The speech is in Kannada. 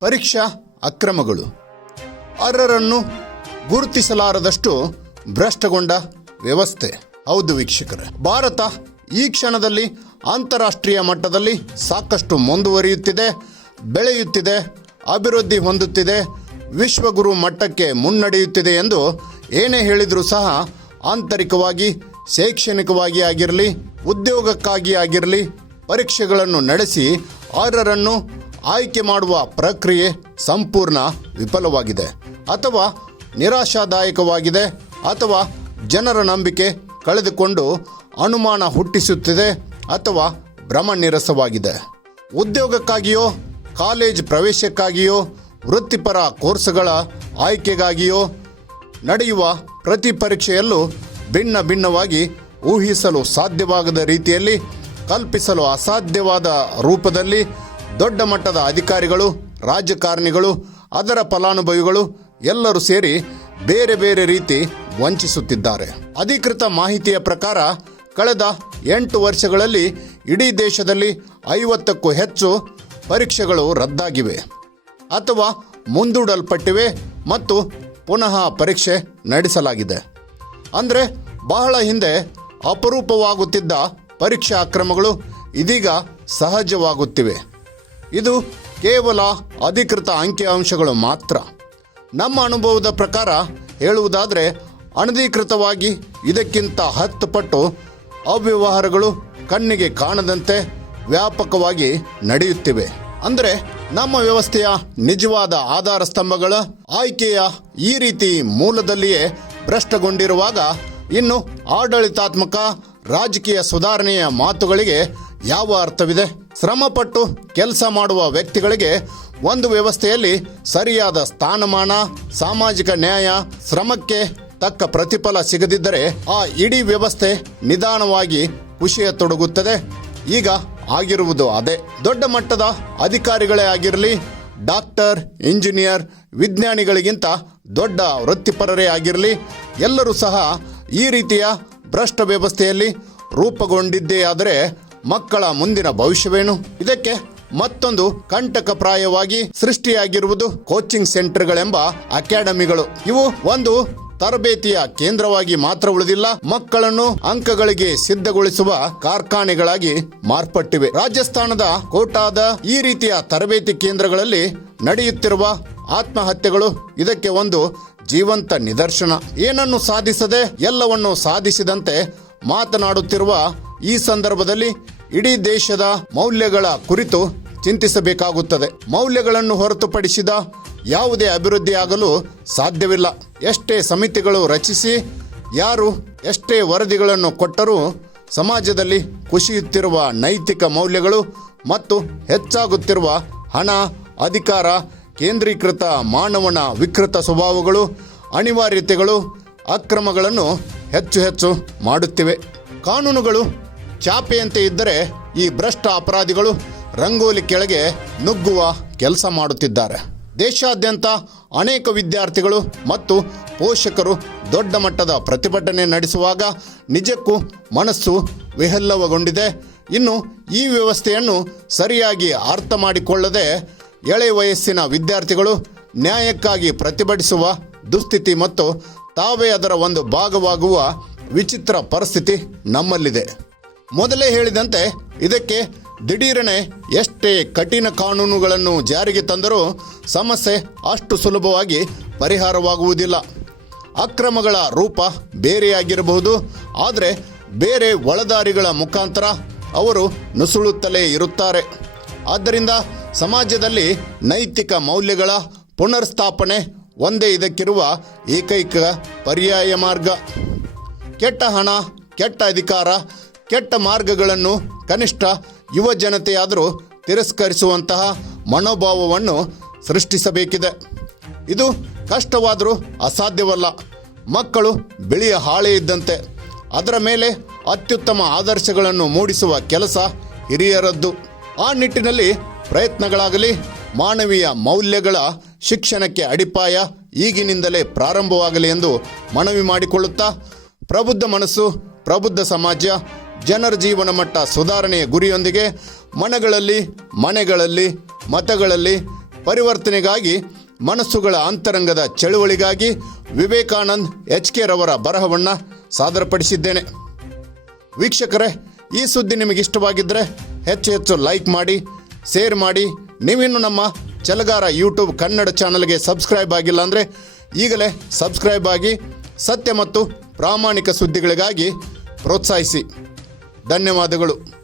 ಪರೀಕ್ಷಾ ಅಕ್ರಮಗಳು. ಅರ್ಹರನ್ನು ಗುರುತಿಸಲಾರದಷ್ಟು ಭ್ರಷ್ಟಗೊಂಡ ವ್ಯವಸ್ಥೆ. ಹೌದು ವೀಕ್ಷಕರೇ. ಭಾರತ ಈ ಕ್ಷಣದಲ್ಲಿ ಅಂತಾರಾಷ್ಟ್ರೀಯ ಮಟ್ಟದಲ್ಲಿ ಸಾಕಷ್ಟು ಮುಂದುವರಿಯುತ್ತಿದೆ, ಬೆಳೆಯುತ್ತಿದೆ, ಅಭಿವೃದ್ಧಿ ಹೊಂದುತ್ತಿದೆ, ವಿಶ್ವಗುರು ಮಟ್ಟಕ್ಕೆ ಮುನ್ನಡೆಯುತ್ತಿದೆ ಎಂದು ಏನೇ ಹೇಳಿದರೂ ಸಹ ಆಂತರಿಕವಾಗಿ, ಶೈಕ್ಷಣಿಕವಾಗಿ ಆಗಿರಲಿ, ಉದ್ಯೋಗಕ್ಕಾಗಿ ಆಗಿರಲಿ, ಪರೀಕ್ಷೆಗಳನ್ನು ನಡೆಸಿ ಅರ್ಹರನ್ನು ಆಯ್ಕೆ ಮಾಡುವ ಪ್ರಕ್ರಿಯೆ ಸಂಪೂರ್ಣ ವಿಫಲವಾಗಿದೆ ಅಥವಾ ನಿರಾಶಾದಾಯಕವಾಗಿದೆ ಅಥವಾ ಜನರ ನಂಬಿಕೆ ಕಳೆದುಕೊಂಡು ಅನುಮಾನ ಹುಟ್ಟಿಸುತ್ತಿದೆ ಅಥವಾ ಭ್ರಮ ನಿರಸವಾಗಿದೆ. ಉದ್ಯೋಗಕ್ಕಾಗಿಯೋ, ಕಾಲೇಜ್ ಪ್ರವೇಶಕ್ಕಾಗಿಯೋ, ವೃತ್ತಿಪರ ಕೋರ್ಸ್ಗಳ ಆಯ್ಕೆಗಾಗಿಯೋ ನಡೆಯುವ ಪ್ರತಿ ಪರೀಕ್ಷೆಯಲ್ಲೂ ಭಿನ್ನ ಭಿನ್ನವಾಗಿ ಊಹಿಸಲು ಸಾಧ್ಯವಾಗದ ರೀತಿಯಲ್ಲಿ ಕಲ್ಪಿಸಲು ಅಸಾಧ್ಯವಾದ ರೂಪದಲ್ಲಿ ದೊಡ್ಡ ಮಟ್ಟದ ಅಧಿಕಾರಿಗಳು, ರಾಜಕಾರಣಿಗಳು, ಅದರ ಫಲಾನುಭವಿಗಳು ಎಲ್ಲರೂ ಸೇರಿ ಬೇರೆ ಬೇರೆ ರೀತಿ ವಂಚಿಸುತ್ತಿದ್ದಾರೆ. ಅಧಿಕೃತ ಮಾಹಿತಿಯ ಪ್ರಕಾರ ಕಳೆದ ಎಂಟು ವರ್ಷಗಳಲ್ಲಿ ಇಡೀ ದೇಶದಲ್ಲಿ ಐವತ್ತಕ್ಕೂ ಹೆಚ್ಚು ಪರೀಕ್ಷೆಗಳು ರದ್ದಾಗಿವೆ ಅಥವಾ ಮುಂದೂಡಲ್ಪಟ್ಟಿವೆ ಮತ್ತು ಪುನಃ ಪರೀಕ್ಷೆ ನಡೆಸಲಾಗಿದೆ. ಅಂದರೆ ಬಹಳ ಹಿಂದೆ ಅಪರೂಪವಾಗುತ್ತಿದ್ದ ಪರೀಕ್ಷಾ ಅಕ್ರಮಗಳು ಇದೀಗ ಸಹಜವಾಗುತ್ತಿವೆ. ಇದು ಕೇವಲ ಅಧಿಕೃತ ಅಂಕಿಅಂಶಗಳು ಮಾತ್ರ. ನಮ್ಮ ಅನುಭವದ ಪ್ರಕಾರ ಹೇಳುವುದಾದರೆ, ಅನಧಿಕೃತವಾಗಿ ಇದಕ್ಕಿಂತ ಹತ್ತು ಪಟ್ಟು ಅವ್ಯವಹಾರಗಳು ಕಣ್ಣಿಗೆ ಕಾಣದಂತೆ ವ್ಯಾಪಕವಾಗಿ ನಡೆಯುತ್ತಿವೆ. ಅಂದರೆ, ನಮ್ಮ ವ್ಯವಸ್ಥೆಯ ನಿಜವಾದ ಆಧಾರ ಸ್ತಂಭಗಳ ಆಯ್ಕೆಯ ಈ ರೀತಿ ಮೂಲದಲ್ಲಿಯೇ ಭ್ರಷ್ಟಗೊಂಡಿರುವಾಗ, ಇನ್ನು ಆಡಳಿತಾತ್ಮಕ ರಾಜಕೀಯ ಸುಧಾರಣೆಯ ಮಾತುಗಳಿಗೆ ಯಾವ ಅರ್ಥವಿದೆ? ಶ್ರಮಪಟ್ಟು ಕೆಲಸ ಮಾಡುವ ವ್ಯಕ್ತಿಗಳಿಗೆ ಒಂದು ವ್ಯವಸ್ಥೆಯಲ್ಲಿ ಸರಿಯಾದ ಸ್ಥಾನಮಾನ, ಸಾಮಾಜಿಕ ನ್ಯಾಯ, ಶ್ರಮಕ್ಕೆ ತಕ್ಕ ಪ್ರತಿಫಲ ಸಿಗದಿದ್ದರೆ ಆ ಇಡೀ ವ್ಯವಸ್ಥೆ ನಿಧಾನವಾಗಿ ಖುಷಿಯ ತೊಡಗುತ್ತದೆ. ಈಗ ಆಗಿರುವುದು ಅದೇ. ದೊಡ್ಡ ಮಟ್ಟದ ಅಧಿಕಾರಿಗಳೇ ಆಗಿರಲಿ, ಡಾಕ್ಟರ್, ಇಂಜಿನಿಯರ್, ವಿಜ್ಞಾನಿಗಳಿಗಿಂತ ದೊಡ್ಡ ವೃತ್ತಿಪರರೇ ಆಗಿರಲಿ, ಎಲ್ಲರೂ ಸಹ ಈ ರೀತಿಯ ಭ್ರಷ್ಟ ವ್ಯವಸ್ಥೆಯಲ್ಲಿ ರೂಪುಗೊಂಡಿದ್ದೇ ಆದರೆ ಮಕ್ಕಳ ಮುಂದಿನ ಭವಿಷ್ಯವೇನು? ಇದಕ್ಕೆ ಮತ್ತೊಂದು ಕಂಟಕಪ್ರಾಯವಾಗಿ ಸೃಷ್ಟಿಯಾಗಿರುವುದು ಕೋಚಿಂಗ್ ಸೆಂಟರ್ಗಳೆಂಬ ಅಕಾಡೆಮಿಗಳು. ಇವು ಒಂದು ತರಬೇತಿಯ ಕೇಂದ್ರವಾಗಿ ಮಾತ್ರ ಉಳಿದಿಲ್ಲ, ಮಕ್ಕಳನ್ನು ಅಂಕಗಳಿಗೆ ಸಿದ್ಧಗೊಳಿಸುವ ಕಾರ್ಖಾನೆಗಳಾಗಿ ಮಾರ್ಪಟ್ಟಿವೆ. ರಾಜಸ್ಥಾನದ ಕೋಟಾದ ಈ ರೀತಿಯ ತರಬೇತಿ ಕೇಂದ್ರಗಳಲ್ಲಿ ನಡೆಯುತ್ತಿರುವ ಆತ್ಮಹತ್ಯೆಗಳು ಇದಕ್ಕೆ ಒಂದು ಜೀವಂತ ನಿದರ್ಶನ. ಏನನ್ನು ಸಾಧಿಸದೆ ಎಲ್ಲವನ್ನು ಸಾಧಿಸಿದಂತೆ ಮಾತನಾಡುತ್ತಿರುವ ಈ ಸಂದರ್ಭದಲ್ಲಿ ಇಡೀ ದೇಶದ ಮೌಲ್ಯಗಳ ಕುರಿತು ಚಿಂತಿಸಬೇಕಾಗುತ್ತದೆ. ಮೌಲ್ಯಗಳನ್ನು ಹೊರತುಪಡಿಸಿದ ಯಾವುದೇ ಅಭಿವೃದ್ಧಿಯಾಗಲು ಸಾಧ್ಯವಿಲ್ಲ. ಎಷ್ಟೇ ಸಮಿತಿಗಳು ರಚಿಸಿ, ಯಾರು ಎಷ್ಟೇ ವರದಿಗಳನ್ನು ಕೊಟ್ಟರೂ ಸಮಾಜದಲ್ಲಿ ಕುಸಿಯುತ್ತಿರುವ ನೈತಿಕ ಮೌಲ್ಯಗಳು ಮತ್ತು ಹೆಚ್ಚಾಗುತ್ತಿರುವ ಹಣ, ಅಧಿಕಾರ, ಕೇಂದ್ರೀಕೃತ ಮಾನವನ ವಿಕೃತ ಸ್ವಭಾವಗಳು, ಅನಿವಾರ್ಯತೆಗಳು, ಅಕ್ರಮಗಳನ್ನು ಹೆಚ್ಚು ಹೆಚ್ಚು ಮಾಡುತ್ತಿವೆ. ಕಾನೂನುಗಳು ಚಾಪೆಯಂತೆ ಇದ್ದರೆ ಈ ಭ್ರಷ್ಟ ಅಪರಾಧಿಗಳು ರಂಗೋಲಿ ಕೆಳಗೆ ನುಗ್ಗುವ ಕೆಲಸ ಮಾಡುತ್ತಿದ್ದಾರೆ. ದೇಶಾದ್ಯಂತ ಅನೇಕ ವಿದ್ಯಾರ್ಥಿಗಳು ಮತ್ತು ಪೋಷಕರು ದೊಡ್ಡ ಮಟ್ಟದ ಪ್ರತಿಭಟನೆ ನಡೆಸುವಾಗ ನಿಜಕ್ಕೂ ಮನಸ್ಸು ವಿಹಲ್ಲವಗೊಂಡಿದೆ. ಇನ್ನು ಈ ವ್ಯವಸ್ಥೆಯನ್ನು ಸರಿಯಾಗಿ ಅರ್ಥ ಮಾಡಿಕೊಳ್ಳದೆ ಎಳೆ ವಯಸ್ಸಿನ ವಿದ್ಯಾರ್ಥಿಗಳು ನ್ಯಾಯಕ್ಕಾಗಿ ಪ್ರತಿಭಟಿಸುವ ದುಸ್ಥಿತಿ ಮತ್ತು ತಾವೇ ಅದರ ಒಂದು ಭಾಗವಾಗುವ ವಿಚಿತ್ರ ಪರಿಸ್ಥಿತಿ ನಮ್ಮಲ್ಲಿದೆ. ಮೊದಲೇ ಹೇಳಿದಂತೆ ಇದಕ್ಕೆ ದಿಢೀರನೆ ಎಷ್ಟೇ ಕಠಿಣ ಕಾನೂನುಗಳನ್ನು ಜಾರಿಗೆ ತಂದರೂ ಸಮಸ್ಯೆ ಅಷ್ಟು ಸುಲಭವಾಗಿ ಪರಿಹಾರವಾಗುವುದಿಲ್ಲ. ಅಕ್ರಮಗಳ ರೂಪ ಬೇರೆಯಾಗಿರಬಹುದು, ಆದರೆ ಬೇರೆ ಒಳದಾರಿಗಳ ಮುಖಾಂತರ ಅವರು ನುಸುಳುತ್ತಲೇ ಇರುತ್ತಾರೆ. ಆದ್ದರಿಂದ ಸಮಾಜದಲ್ಲಿ ನೈತಿಕ ಮೌಲ್ಯಗಳ ಪುನರ್ಸ್ಥಾಪನೆ ಒಂದೇ ಇದಕ್ಕಿರುವ ಏಕೈಕ ಪರ್ಯಾಯ ಮಾರ್ಗ. ಕೆಟ್ಟ ಹಣ, ಕೆಟ್ಟ ಅಧಿಕಾರ ಕೆಟ್ಟ ಮಾರ್ಗಗಳನ್ನು ಕನಿಷ್ಠ ಯುವ ಜನತೆಯಾದರೂ ತಿರಸ್ಕರಿಸುವಂತಹ ಮನೋಭಾವವನ್ನು ಸೃಷ್ಟಿಸಬೇಕಿದೆ. ಇದು ಕಷ್ಟವಾದರೂ ಅಸಾಧ್ಯವಲ್ಲ. ಮಕ್ಕಳು ಬಿಳಿಯ ಹಾಳೆ ಇದ್ದಂತೆ. ಅದರ ಮೇಲೆ ಅತ್ಯುತ್ತಮ ಆದರ್ಶಗಳನ್ನು ಮೂಡಿಸುವ ಕೆಲಸ ಹಿರಿಯರದ್ದು. ಆ ನಿಟ್ಟಿನಲ್ಲಿ ಪ್ರಯತ್ನಗಳಾಗಲಿ, ಮಾನವೀಯ ಮೌಲ್ಯಗಳ ಶಿಕ್ಷಣಕ್ಕೆ ಅಡಿಪಾಯ ಈಗಿನಿಂದಲೇ ಪ್ರಾರಂಭವಾಗಲಿ ಎಂದು ಮನವಿ ಮಾಡಿಕೊಳ್ಳುತ್ತಾ, ಪ್ರಬುದ್ಧ ಮನಸ್ಸು, ಪ್ರಬುದ್ಧ ಸಮಾಜ ಜನರ ಜೀವನ ಮಟ್ಟ ಸುಧಾರಣೆಯ ಗುರಿಯೊಂದಿಗೆ ಮನೆಗಳಲ್ಲಿ ಮನೆಗಳಲ್ಲಿ, ಮತಗಳಲ್ಲಿ ಪರಿವರ್ತನೆಗಾಗಿ, ಮನಸ್ಸುಗಳ ಅಂತರಂಗದ ಚಳುವಳಿಗಾಗಿ ವಿವೇಕಾನಂದ್ ಎಚ್ ಕೆ ರವರ ಬರಹವನ್ನು ಸಾದರಪಡಿಸಿದ್ದೇನೆ. ವೀಕ್ಷಕರೇ, ಈ ಸುದ್ದಿ ನಿಮಗೆ ಇಷ್ಟವಾಗಿದ್ದರೆ ಹೆಚ್ಚು ಹೆಚ್ಚು ಲೈಕ್ ಮಾಡಿ, ಶೇರ್ ಮಾಡಿ. ನೀವಿನ್ನು ನಮ್ಮ ಚಲಗಾರ ಯೂಟ್ಯೂಬ್ ಕನ್ನಡ ಚಾನಲ್ಗೆ ಸಬ್ಸ್ಕ್ರೈಬ್ ಆಗಿಲ್ಲ ಅಂದರೆ ಈಗಲೇ ಸಬ್ಸ್ಕ್ರೈಬ್ ಆಗಿ, ಸತ್ಯ ಮತ್ತು ಪ್ರಾಮಾಣಿಕ ಸುದ್ದಿಗಳಿಗಾಗಿ ಪ್ರೋತ್ಸಾಹಿಸಿ. ಧನ್ಯವಾದಗಳು.